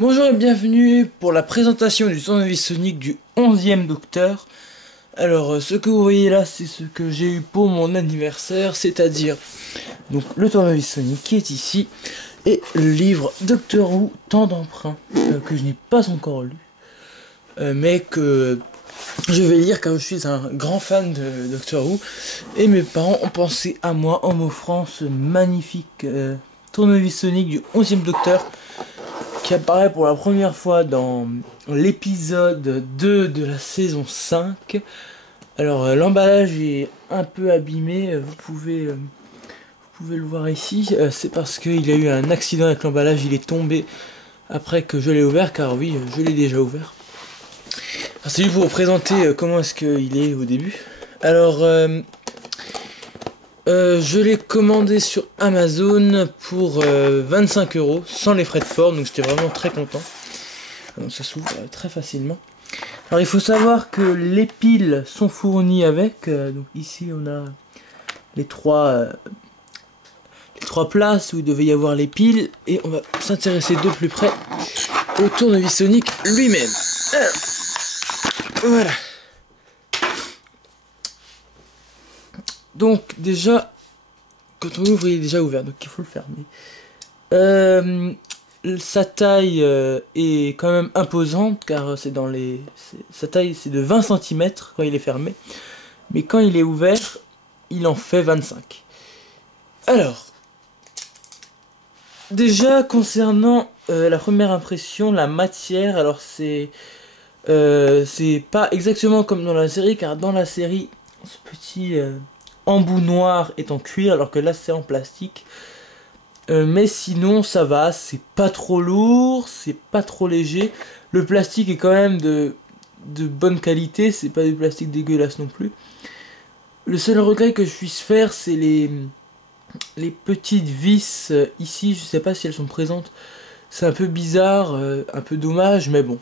Bonjour et bienvenue pour la présentation du tournevis Sonic du 11e Docteur. Alors ce que vous voyez là, c'est ce que j'ai eu pour mon anniversaire, c'est-à-dire donc le tournevis Sonic qui est ici et le livre Doctor Who Temps d'emprunt que je n'ai pas encore lu, mais que je vais lire car je suis un grand fan de Doctor Who et mes parents ont pensé à moi en m'offrant ce magnifique tournevis Sonic du 11e Docteur qui apparaît pour la première fois dans l'épisode 2 de la saison 5. Alors l'emballage est un peu abîmé, vous pouvez le voir ici, c'est parce qu'il y a eu un accident avec l'emballage, il est tombé après que je l'ai ouvert, car oui, je l'ai déjà ouvert. C'est juste pour vous présenter comment est-ce qu'il est au début. Alors je l'ai commandé sur Amazon pour 25 € sans les frais de port, donc j'étais vraiment très content. Donc ça s'ouvre très facilement. Alors il faut savoir que les piles sont fournies avec, donc ici on a les trois places où il devait y avoir les piles, et on va s'intéresser de plus près au tournevis Sonic lui-même. Voilà. Donc déjà, quand on ouvre, il est déjà ouvert, donc il faut le fermer. Sa taille est quand même imposante, car c'est dans les... sa taille c'est de 20 cm quand il est fermé, mais quand il est ouvert, il en fait 25. Alors, déjà concernant la première impression, la matière, alors c'est pas exactement comme dans la série, car dans la série, ce petit embout noir est en cuir, alors que là c'est en plastique. Mais sinon ça va, c'est pas trop lourd, c'est pas trop léger. Le plastique est quand même de bonne qualité, c'est pas du plastique dégueulasse non plus. Le seul regret que je puisse faire, c'est les petites vis ici, je sais pas si elles sont présentes. C'est un peu bizarre, un peu dommage, mais bon.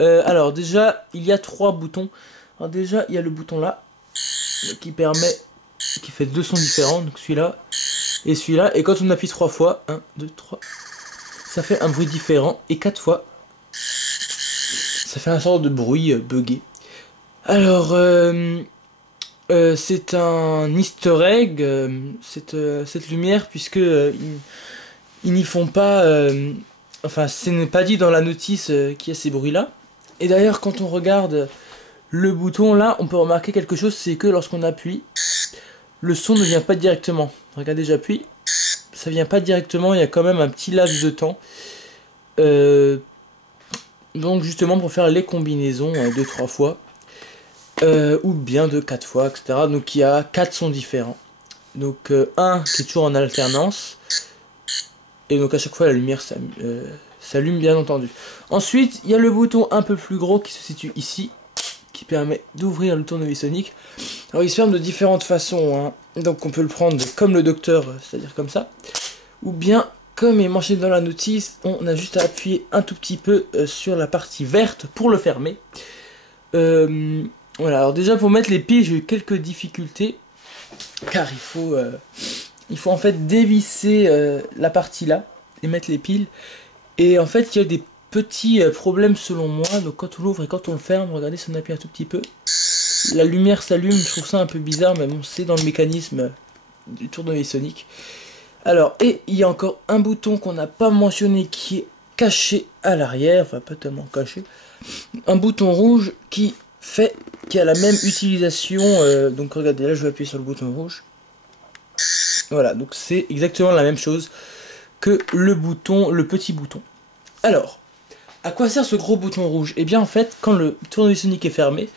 Alors déjà, il y a 3 boutons. Alors déjà, il y a le bouton là, qui fait 2 sons différents, donc celui-là et celui-là. Et quand on appuie 3 fois, 1, 2, 3, ça fait un bruit différent. Et 4 fois, ça fait un sort de bruit buggé. Alors, c'est un easter egg, cette lumière, puisque ils n'y font pas... enfin, ce n'est pas dit dans la notice qu'il y a ces bruits-là. Et d'ailleurs, quand on regarde le bouton là, on peut remarquer quelque chose, c'est que lorsqu'on appuie, le son ne vient pas directement. Regardez, j'appuie, ça vient pas directement, il y a quand même un petit laps de temps. Donc justement pour faire les combinaisons de 3 fois, ou bien de 4 fois, etc. Donc il y a 4 sons différents. Donc un qui est toujours en alternance, et donc à chaque fois la lumière s'allume bien entendu. Ensuite, il y a le bouton un peu plus gros qui se situe ici, qui permet d'ouvrir le tournevis Sonic. Alors il se ferme de différentes façons, hein. Donc on peut le prendre comme le docteur, c'est-à-dire comme ça, ou bien comme est mentionné dans la notice, on a juste à appuyer un tout petit peu sur la partie verte pour le fermer. Voilà, alors déjà pour mettre les piles, j'ai eu quelques difficultés, car il faut en fait dévisser la partie là et mettre les piles. Et en fait il y a des petits problèmes selon moi, donc quand on l'ouvre et quand on le ferme, regardez si on appuie un tout petit peu, la lumière s'allume, je trouve ça un peu bizarre, mais bon, c'est dans le mécanisme du tournevis Sonic. Alors, et il y a encore un bouton qu'on n'a pas mentionné qui est caché à l'arrière, enfin pas tellement caché, un bouton rouge qui a la même utilisation, donc regardez, là je vais appuyer sur le bouton rouge. Voilà, donc c'est exactement la même chose que le petit bouton. Alors, à quoi sert ce gros bouton rouge? Et bien en fait, quand le tournevis Sonic est fermé,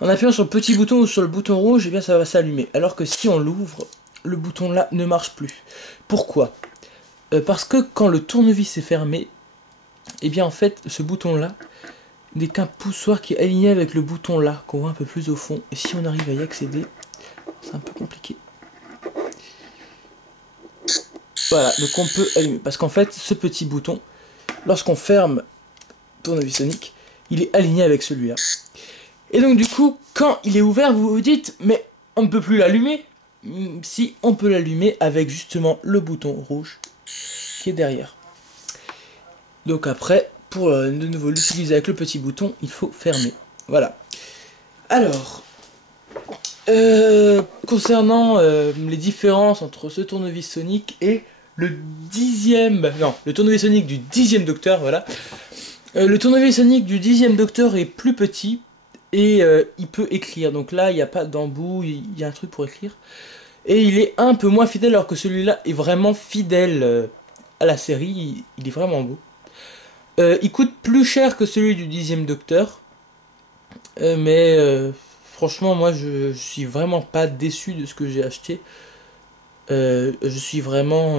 en appuyant sur le petit bouton ou sur le bouton rouge, et bien ça va s'allumer. Alors que si on l'ouvre, le bouton là ne marche plus. Pourquoi? Parce que quand le tournevis est fermé, et bien en fait, ce bouton là n'est qu'un poussoir qui est aligné avec le bouton là, qu'on voit un peu plus au fond. Et si on arrive à y accéder, c'est un peu compliqué. Voilà, donc on peut allumer. Parce qu'en fait, ce petit bouton, lorsqu'on ferme le tournevis Sonic, il est aligné avec celui-là. Et donc du coup, quand il est ouvert, vous vous dites, mais on ne peut plus l'allumer. Si, on peut l'allumer avec justement le bouton rouge qui est derrière. Donc après, pour de nouveau l'utiliser avec le petit bouton, il faut fermer. Voilà. Alors, concernant les différences entre ce tournevis sonique et le tournevis sonique du 10e docteur, voilà. Le tournevis sonique du 10e docteur est plus petit et il peut écrire. Donc là, il n'y a pas d'embout, il y a un truc pour écrire. Et il est un peu moins fidèle alors que celui-là est vraiment fidèle à la série, il est vraiment beau. Il coûte plus cher que celui du 10e docteur, mais franchement moi je suis vraiment pas déçu de ce que j'ai acheté. Je suis vraiment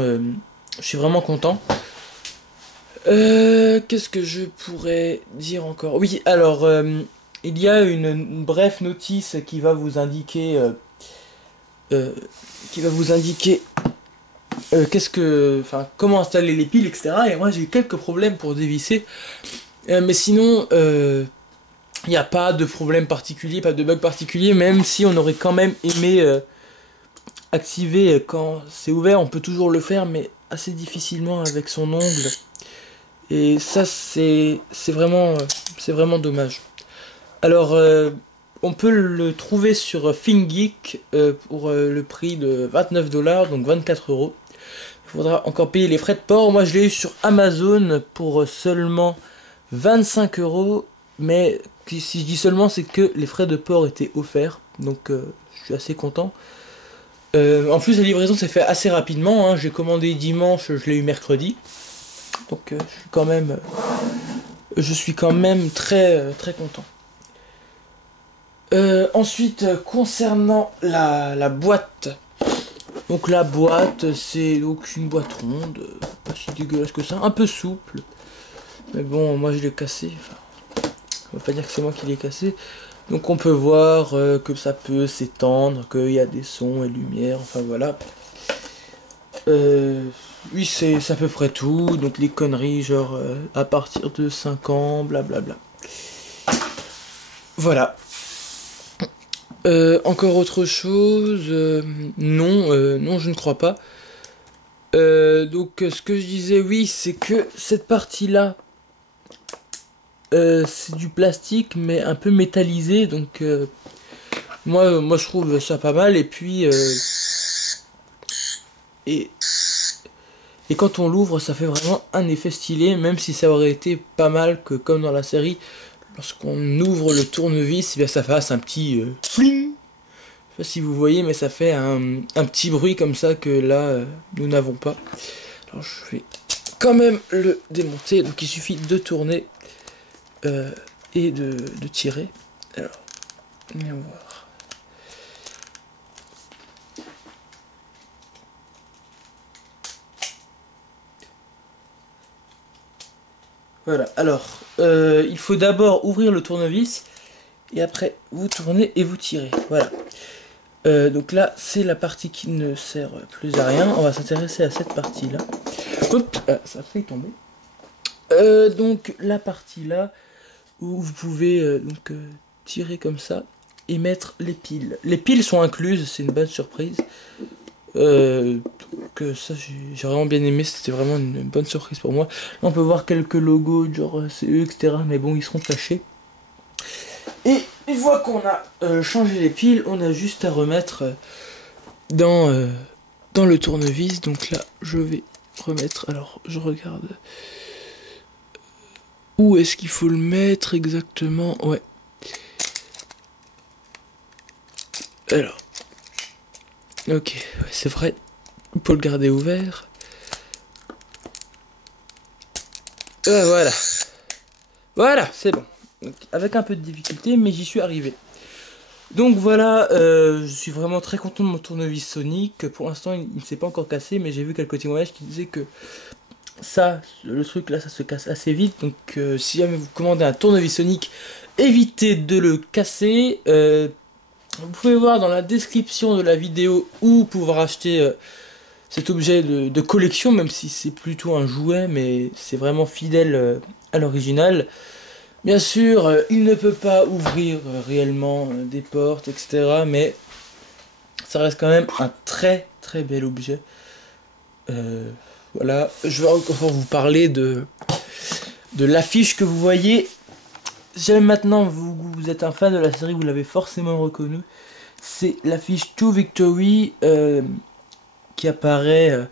content. Qu'est-ce que je pourrais dire encore? Oui, alors il y a une brève notice qui va vous indiquer comment installer les piles, etc. Et moi j'ai eu quelques problèmes pour dévisser, mais sinon il n'y a pas de problème particulier, pas de bug particulier, même si on aurait quand même aimé activer quand c'est ouvert. On peut toujours le faire, mais assez difficilement avec son ongle. Et ça c'est vraiment dommage. Alors on peut le trouver sur ThinkGeek pour le prix de 29$, donc 24€. Il faudra encore payer les frais de port. Moi je l'ai eu sur Amazon pour seulement 25€, mais si je dis seulement, c'est que les frais de port étaient offerts, donc je suis assez content. En plus la livraison s'est fait assez rapidement, hein. J'ai commandé dimanche, je l'ai eu mercredi, donc je suis quand même très content. Ensuite, concernant la boîte, donc la boîte c'est donc une boîte ronde, pas si dégueulasse que ça, un peu souple, mais bon moi je l'ai cassé, enfin on va pas dire que c'est moi qui l'ai cassé. Donc on peut voir que ça peut s'étendre, qu'il y a des sons et lumières, enfin voilà. Oui, c'est à peu près tout. Donc les conneries genre à partir de 5 ans, blablabla. Voilà. Encore autre chose, non, je ne crois pas. Donc ce que je disais, oui, c'est que cette partie-là, c'est du plastique mais un peu métallisé, donc moi je trouve ça pas mal. Et puis et quand on l'ouvre, ça fait vraiment un effet stylé, même si ça aurait été pas mal que comme dans la série, lorsqu'on ouvre le tournevis, eh bien ça fasse un petit fling. Je sais pas si vous voyez, mais ça fait un petit bruit comme ça que là nous n'avons pas. Alors je vais quand même le démonter, donc il suffit de tourner et de tirer. Alors, voyons voir. Voilà, alors, il faut d'abord ouvrir le tournevis, et après vous tournez et vous tirez, voilà. Donc là, c'est la partie qui ne sert plus à rien, on va s'intéresser à cette partie-là. Hop, ça a failli tomber. Donc la partie là, où vous pouvez tirer comme ça, et mettre les piles. Les piles sont incluses, c'est une bonne surprise. Que ça j'ai vraiment bien aimé, c'était vraiment une bonne surprise pour moi. Là on peut voir quelques logos genre CE, etc, mais bon ils seront cachés. Et une fois qu'on a changé les piles, on a juste à remettre dans le tournevis. Donc là je vais remettre, alors je regarde où est-ce qu'il faut le mettre exactement. Ouais, alors ok, ouais, c'est vrai, il faut le garder ouvert. Voilà. Voilà, c'est bon. Donc, avec un peu de difficulté, mais j'y suis arrivé. Donc voilà, je suis vraiment très content de mon tournevis Sonic. Pour l'instant, il ne s'est pas encore cassé, mais j'ai vu quelques témoignages qui disaient que ça, le truc là, ça se casse assez vite. Donc si jamais vous commandez un tournevis Sonic, évitez de le casser. Vous pouvez voir dans la description de la vidéo où pouvoir acheter cet objet de collection, même si c'est plutôt un jouet, mais c'est vraiment fidèle à l'original. Bien sûr, il ne peut pas ouvrir réellement des portes, etc. Mais ça reste quand même un très très bel objet. Voilà, je vais encore vous parler de l'affiche que vous voyez. J'aime maintenant, vous êtes un fan de la série, vous l'avez forcément reconnu. C'est l'affiche To Victory qui apparaît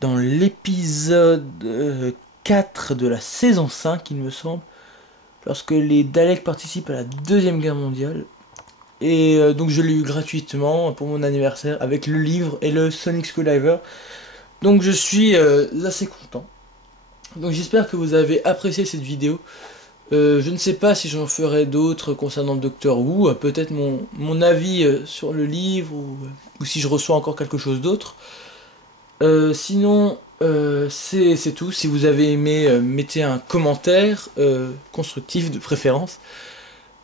dans l'épisode 4 de la saison 5, il me semble, lorsque les Daleks participent à la Deuxième Guerre mondiale. Et donc je l'ai eu gratuitement pour mon anniversaire avec le livre et le Sonic Screwdriver. Donc je suis assez content. Donc j'espère que vous avez apprécié cette vidéo. Je ne sais pas si j'en ferai d'autres concernant le Docteur Who, peut-être mon avis sur le livre, ou si je reçois encore quelque chose d'autre. Sinon, c'est tout. Si vous avez aimé, mettez un commentaire constructif de préférence.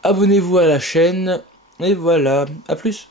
Abonnez-vous à la chaîne. Et voilà, à plus.